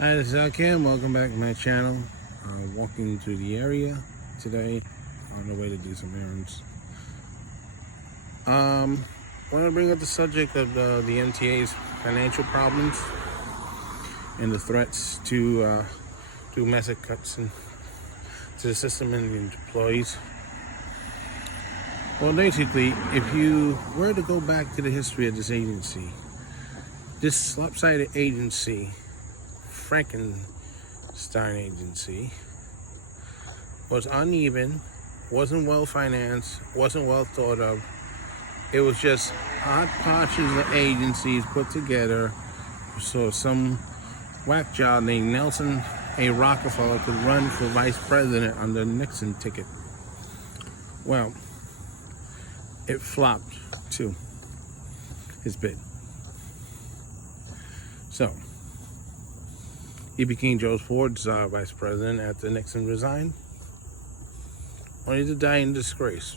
Hi, this is Kim. Welcome back to my channel. Walking through the area today on the way to do some errands. I want to bring up the subject of the MTA's financial problems and the threats to do massive cuts to the system and the employees. Well, basically, if you were to go back to the history of this agency, this lopsided agency, Frankenstein agency, was uneven, wasn't well financed, wasn't well thought of. It was just hodgepodges of agencies put together so some whack job named Nelson A. Rockefeller could run for vice president on the Nixon ticket. Well, it flopped too, his bid. So, he became George Ford's vice president after Nixon resigned, only to die in disgrace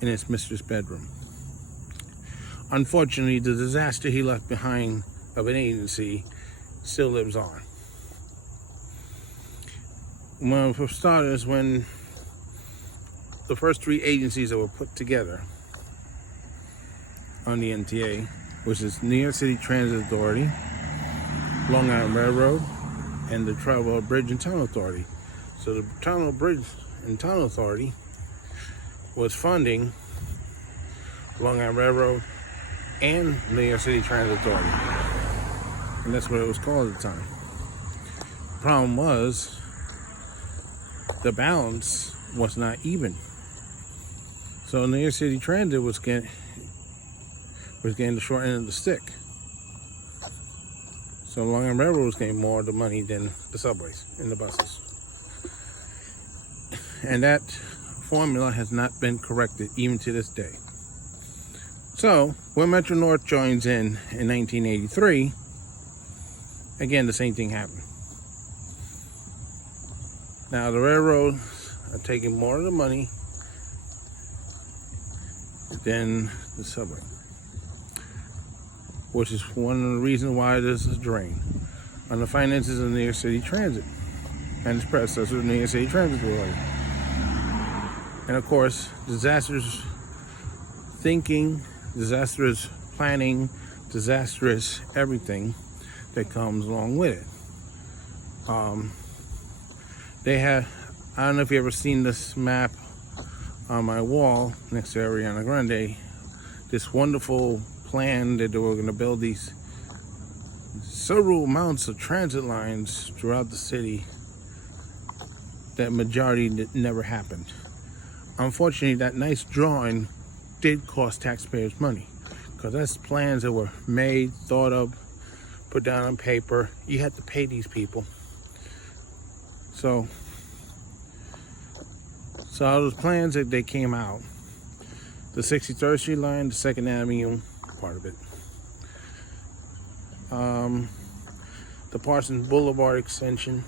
in his mistress' bedroom. Unfortunately, the disaster he left behind of an agency still lives on. Well, for starters, when the first three agencies that were put together on the MTA, which is New York City Transit Authority, Long Island Railroad, and the Travel Bridge and Tunnel Authority. So the Travel Bridge and Tunnel Authority was funding Long Island Railroad and New York City Transit Authority. And that's what it was called at the time. The problem was the balance was not even. So New York City Transit was getting the short end of the stick. So Long Island Railroad was getting more of the money than the subways and the buses. And that formula has not been corrected even to this day. So when Metro North joins in 1983, again, the same thing happened. Now the railroads are taking more of the money than the subway, which is one of the reasons why there's a drain on the finances of New York City Transit and its predecessor, New York City Transit Authority. And of course, disastrous thinking, disastrous planning, disastrous everything that comes along with it. They have, I don't know if you ever seen this map on my wall next to Ariana Grande, this wonderful plan that they were going to build these several amounts of transit lines throughout the city. That majority never happened. Unfortunately, that nice drawing did cost taxpayers money, because that's plans that were made, thought of, put down on paper. You had to pay these people. So all those plans that they came out, the 63rd Street line, the 2nd Avenue, part of it, the Parsons Boulevard extension,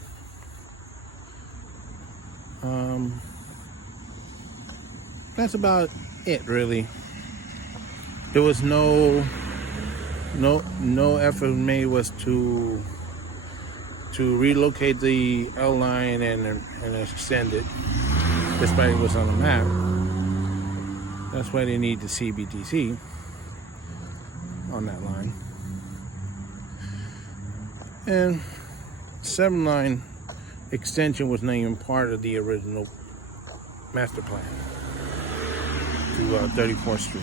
that's about it, really. There was no effort made was to relocate the L line and extend it, despite it was on the map. That's why they need the CBTC on that line. And 7 line extension was not even part of the original master plan to 34th Street.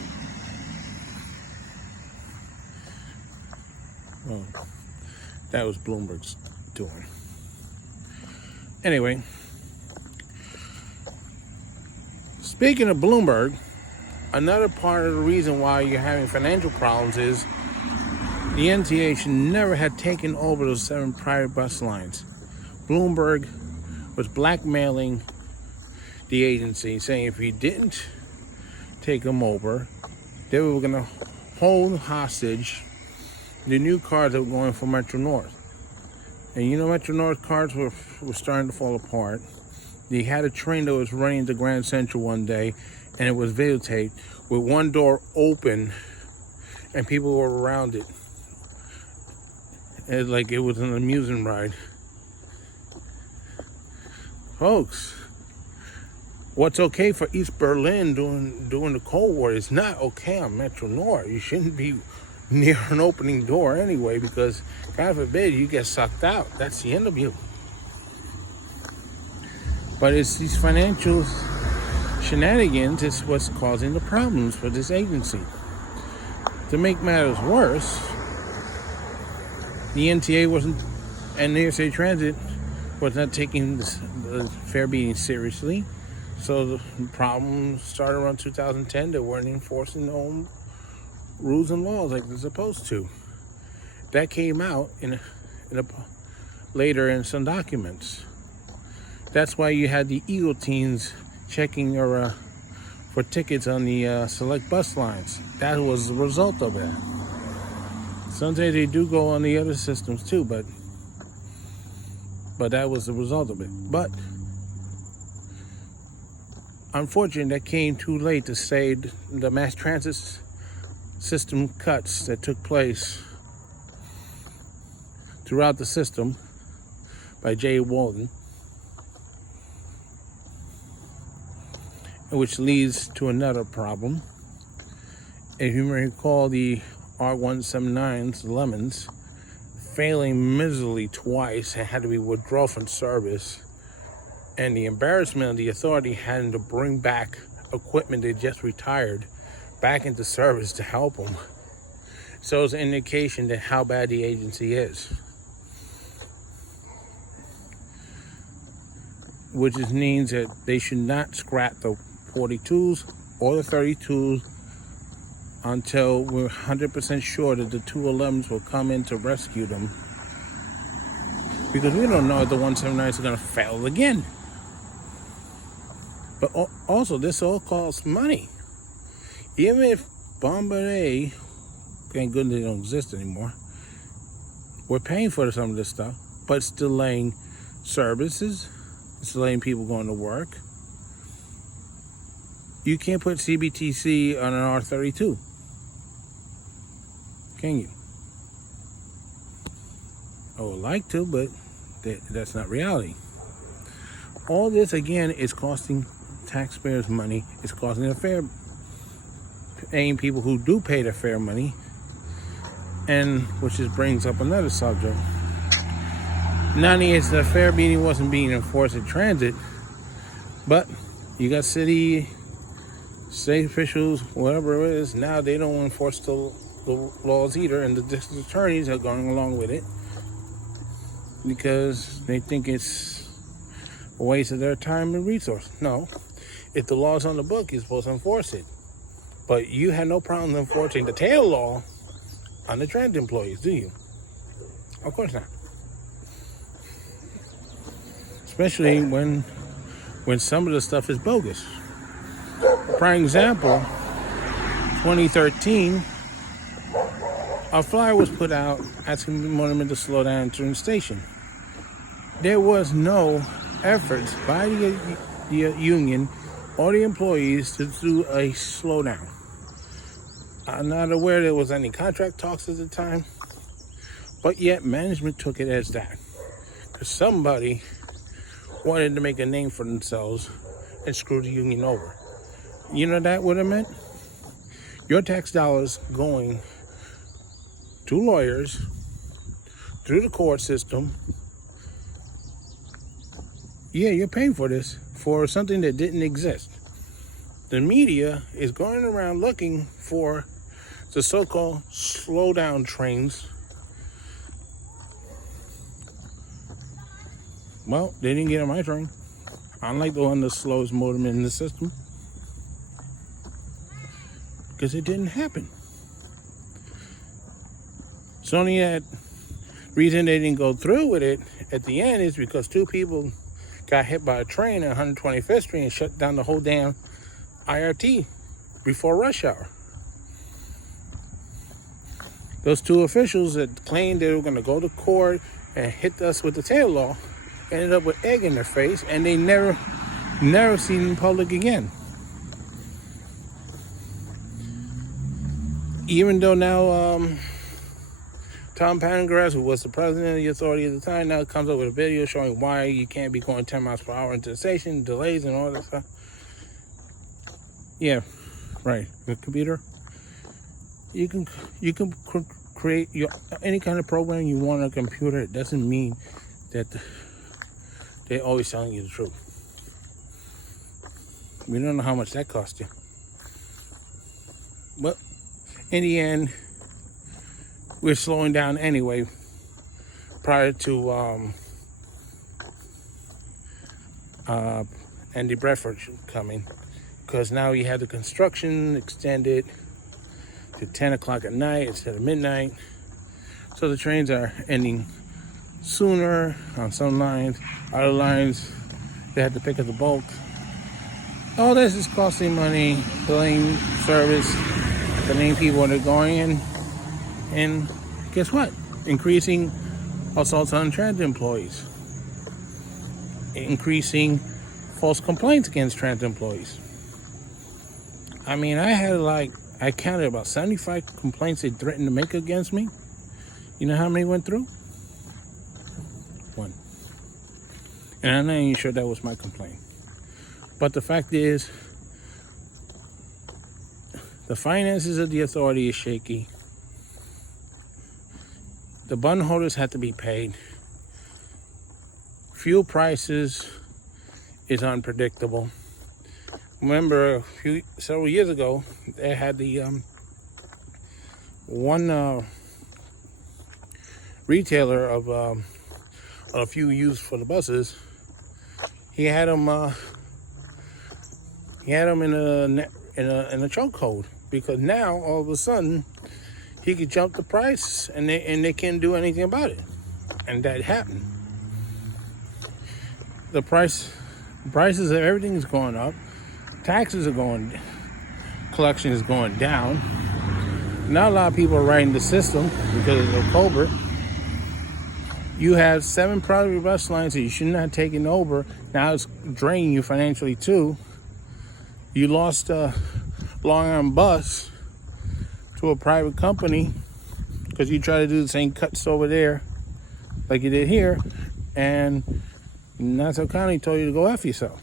Well, that was Bloomberg's doing. Anyway, speaking of Bloomberg, another part of the reason why you're having financial problems is the MTA should never have taken over those 7 private bus lines. Bloomberg was blackmailing the agency, saying if he didn't take them over, they were going to hold hostage the new cars that were going for Metro North. And you know, Metro North cars were starting to fall apart. They had a train that was running to Grand Central one day, and it was videotaped with one door open and people were around it. like it was an amusement ride. Folks, what's okay for East Berlin during the Cold War is not okay on Metro North. You shouldn't be near an opening door anyway, because God forbid you get sucked out. That's the end of you. But it's these financial shenanigans is what's causing the problems for this agency. To make matters worse, the MTA wasn't, and the USA Transit was not taking the fare beating seriously. So the problem started around 2010. They weren't enforcing their own rules and laws like they're supposed to. That came out later in some documents. That's why you had the Eagle teens checking your for tickets on the select bus lines. That was the result of that. Sometimes they do go on the other systems too, but that was the result of it. But unfortunately, that came too late to save the mass transit system cuts that took place throughout the system by Jay Walden, which leads to another problem. If you may recall, the R179s, the Lemons, failing miserably twice and had to be withdrawn from service, and the embarrassment of the authority having to bring back equipment they just retired back into service to help them. So it's an indication that how bad the agency is. Which means that they should not scrap the 42s or the 32s until we're 100% sure that the 211s will come in to rescue them. Because we don't know if the 179s are going to fail again. But also, this all costs money. Even if Bombardier, thank goodness they don't exist anymore, we're paying for some of this stuff, but it's delaying services, it's delaying people going to work. You can't put CBTC on an R32, can you? I would like to, but that's not reality. All this, again, is costing taxpayers money. It's costing the fare paying people who do pay the fare money, and which just brings up another subject. Not only is the fare beating wasn't being enforced in transit, but you got state officials, whatever it is, now they don't enforce the laws either, and the district attorneys are going along with it because they think it's a waste of their time and resource. No, if the law's on the book, you're supposed to enforce it. But you had no problem enforcing the tail law on the transit employees, do you? Of course not. Especially when some of the stuff is bogus. Prime example, 2013, a flyer was put out asking the motorman to slow down during the station. There was no efforts by the union or the employees to do a slowdown. I'm not aware there was any contract talks at the time, but yet management took it as that. Because somebody wanted to make a name for themselves and screw the union over. You know that would have meant? Your tax dollars going to lawyers, through the court system. Yeah, you're paying for this, for something that didn't exist. The media is going around looking for the so-called slow-down trains. Well, they didn't get on my train. Unlike the one that slows motormen in the system. Because it didn't happen. So only that reason they didn't go through with it at the end is because two people got hit by a train at 125th Street and shut down the whole damn IRT before rush hour. Those two officials that claimed they were going to go to court and hit us with the tail law ended up with egg in their face, and they never seen in public again. Even though now Tom Pendergrass, who was the president of the authority at the time, now comes up with a video showing why you can't be going 10 miles per hour into the station, delays and all that stuff. Yeah, right. With computer, you can create any kind of program you want on a computer. It doesn't mean that they're always telling you the truth. We don't know how much that cost you. But in the end, we're slowing down anyway prior to Andy Bradford coming, because now you had the construction extended to 10 o'clock at night instead of midnight. So the trains are ending sooner on some lines. Other lines, they had to pick up the bulk. All this is costing money, delaying service, delaying people when they're going in. And guess what? Increasing assaults on transit employees. Increasing false complaints against transit employees. I mean, I counted about 75 complaints they threatened to make against me. You know how many went through? 1. And I'm not even sure that was my complaint. But the fact is, the finances of the authority is shaky. The bond holders have to be paid. Fuel prices is unpredictable. Remember, several years ago, they had the one retailer of a fuel used for the buses. He had them in a chokehold, because now all of a sudden he could jump the price and they can't do anything about it. And that happened. The prices of everything is going up. Taxes are going, collection is going down. Not a lot of people are riding the system because of October. You have 7 private bus lines that you should not have taken over. Now it's draining you financially too. You lost a Long Island bus to a private company because you try to do the same cuts over there like you did here, and Nassau County told you to go F yourself.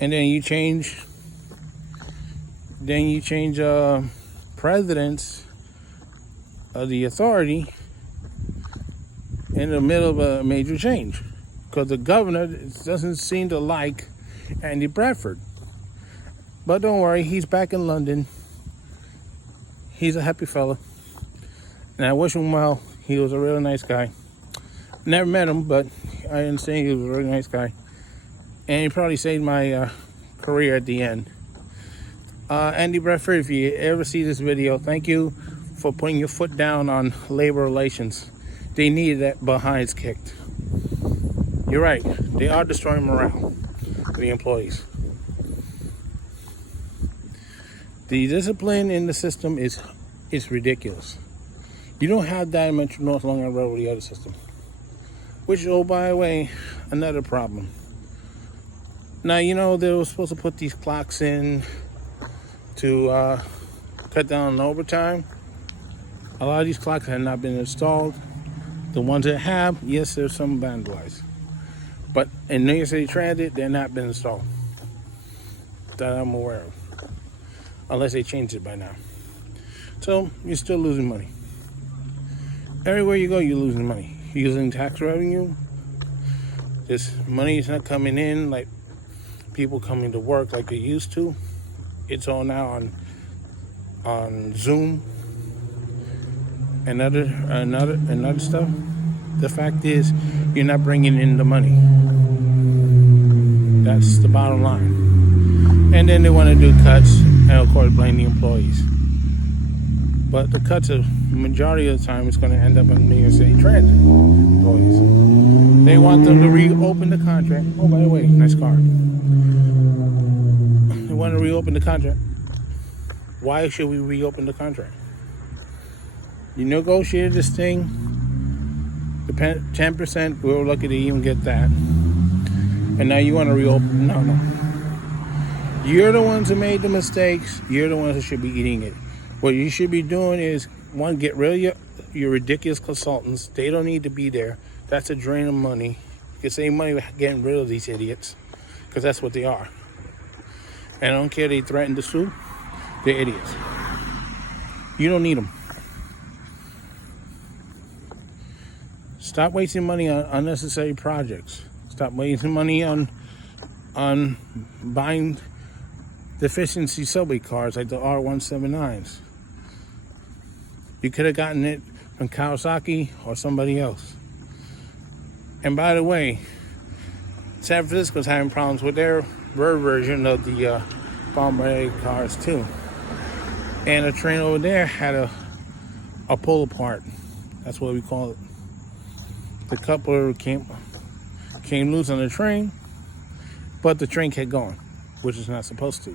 And then you change presidents of the authority in the middle of a major change, because the governor doesn't seem to like Andy Bradford. But don't worry, he's back in London. He's a happy fella, and I wish him well. He was a really nice guy. Never met him, but I understand he was a really nice guy, and he probably saved my career at the end. Andy Bradford, if you ever see this video, thank you for putting your foot down on labor relations. They needed that behinds kicked. You're right, they are destroying morale for the employees. The discipline in the system is ridiculous. You don't have that in Metro North, Long Island Railroad, the other system. Which, oh, by the way, another problem. Now, you know, they were supposed to put these clocks in to cut down on overtime. A lot of these clocks have not been installed. The ones that have, yes, there's some vandalized. But in New York City Transit, they're not been installed that I'm aware of. Unless they changed it by now. So, you're still losing money. Everywhere you go, you're losing money. You're using tax revenue. This money is not coming in like people coming to work like they used to. It's all now on Zoom and other stuff. The fact is, you're not bringing in the money. That's the bottom line. And then they want to do cuts, and of course blame the employees. But the cuts, the majority of the time, is going to end up on New York City Transit employees. They want them to reopen the contract. Oh, by the way, nice car. They want to reopen the contract. Why should we reopen the contract? You negotiated this thing. The 10%, we were lucky to even get that. And now you want to reopen? No. You're the ones who made the mistakes. You're the ones who should be eating it. What you should be doing is one, get rid of your ridiculous consultants. They don't need to be there. That's a drain of money. You can save money by getting rid of these idiots, because that's what they are. And I don't care if they threaten to sue. They're idiots. You don't need them. Stop wasting money on unnecessary projects. Stop wasting money on buying deficiency subway cars like the R179s. You could have gotten it from Kawasaki or somebody else. And by the way, San Francisco's having problems with their version of the bomber cars too. And a train over there had a pull apart. That's what we call it. The coupler came loose on the train, but the train kept going, which is not supposed to.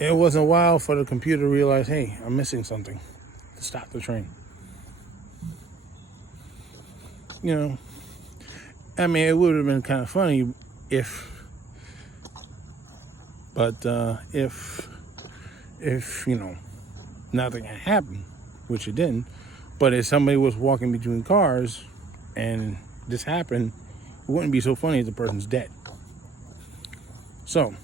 It wasn't a while for the computer to realize, hey, I'm missing something, to stop the train. You know, I mean, it would have been kind of funny if you know, nothing had happened, which it didn't. But if somebody was walking between cars and this happened, it wouldn't be so funny if the person's dead. So,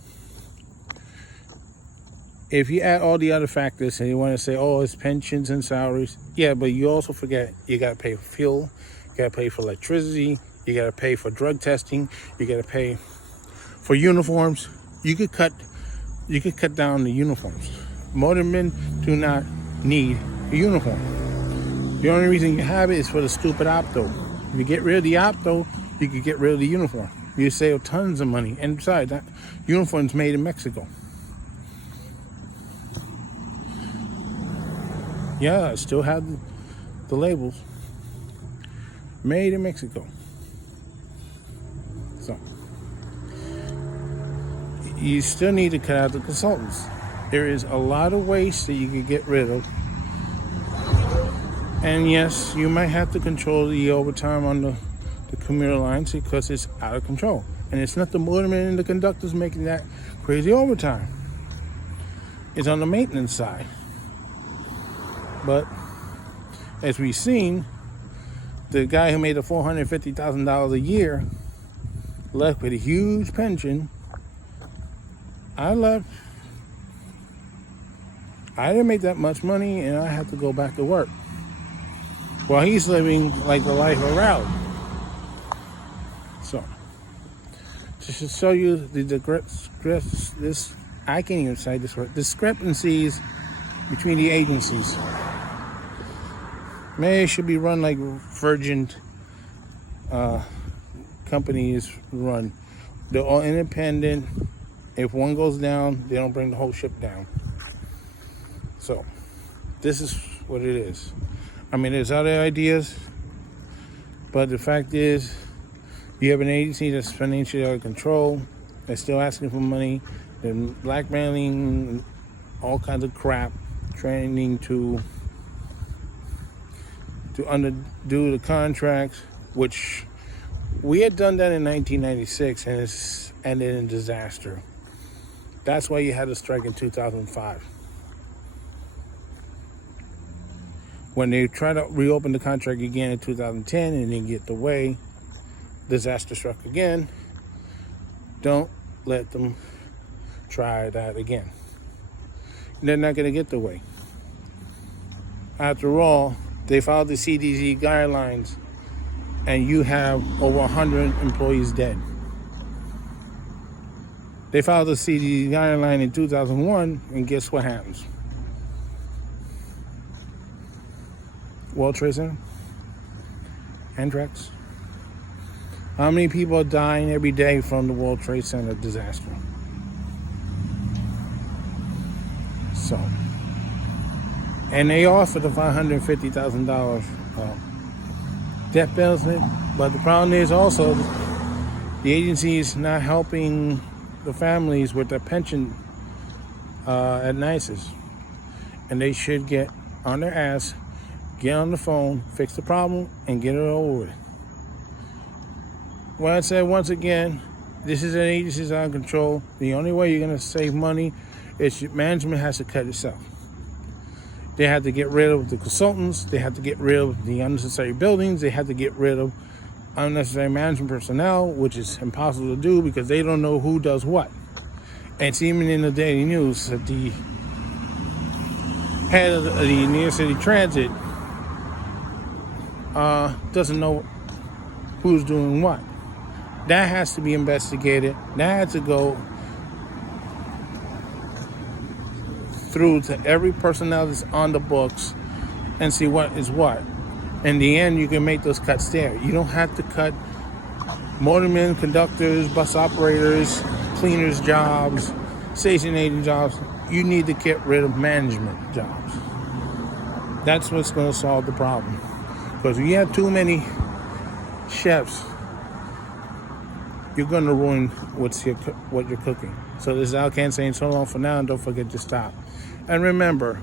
if you add all the other factors and you want to say, oh, it's pensions and salaries, yeah, but you also forget you got to pay for fuel, you got to pay for electricity, you got to pay for drug testing, you got to pay for uniforms. You could cut down the uniforms. Motormen do not need a uniform. The only reason you have it is for the stupid opto. If you get rid of the opto, you could get rid of the uniform. You save tons of money. And besides, that uniform's made in Mexico. Yeah, I still have the labels. Made in Mexico. So, you still need to cut out the consultants. There is a lot of waste that you can get rid of. And yes, you might have to control the overtime on the commuter lines because it's out of control. And it's not the motormen and the conductors making that crazy overtime. It's on the maintenance side. But as we've seen, the guy who made the $450,000 a year left with a huge pension. I left. I didn't make that much money, and I had to go back to work. While he's living like the life of a rally. So, just to show you I can't even say this word, discrepancies between the agencies. Maybe it should be run like Virgin companies run. They're all independent. If one goes down, they don't bring the whole ship down. So, this is what it is. I mean, there's other ideas, but the fact is, you have an agency that's financially out of control. They're still asking for money. They're blackmailing all kinds of crap, training to undo the contracts, which we had done that in 1996, and it's ended in disaster. That's why you had a strike in 2005. When they tried to reopen the contract again in 2010 and didn't get the way, disaster struck again. Don't let them try that again. They're not going to get the way. After all, they filed the CDC guidelines and you have over 100 employees dead. They filed the CDC guideline in 2001 and guess what happens? World Trade Center, anthrax. How many people are dying every day from the World Trade Center disaster? So, and they offered the $550,000 death benefit, but the problem is also the agency is not helping the families with their pension at NICES, and they should get on their ass. Get on the phone, fix the problem, and get it over with. Well, I said once again, this is an agency that's out of control. The only way you're going to save money is management has to cut itself. They had to get rid of the consultants. They had to get rid of the unnecessary buildings. They had to get rid of unnecessary management personnel, which is impossible to do because they don't know who does what. And it's even in the Daily News that the head of the New York City Transit doesn't know who's doing what. That has to be investigated. That has to go through to every personnel that's on the books and see what is what. In the end, you can make those cuts there. You don't have to cut motormen, conductors, bus operators, cleaners' jobs, station agent jobs. You need to get rid of management jobs. That's what's going to solve the problem. Because if you have too many chefs, you're going to ruin what you're cooking. So this is Al Can saying so long for now, and don't forget to stop. And remember,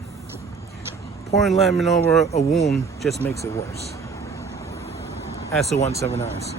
pouring lemon over a wound just makes it worse. That's the 179s.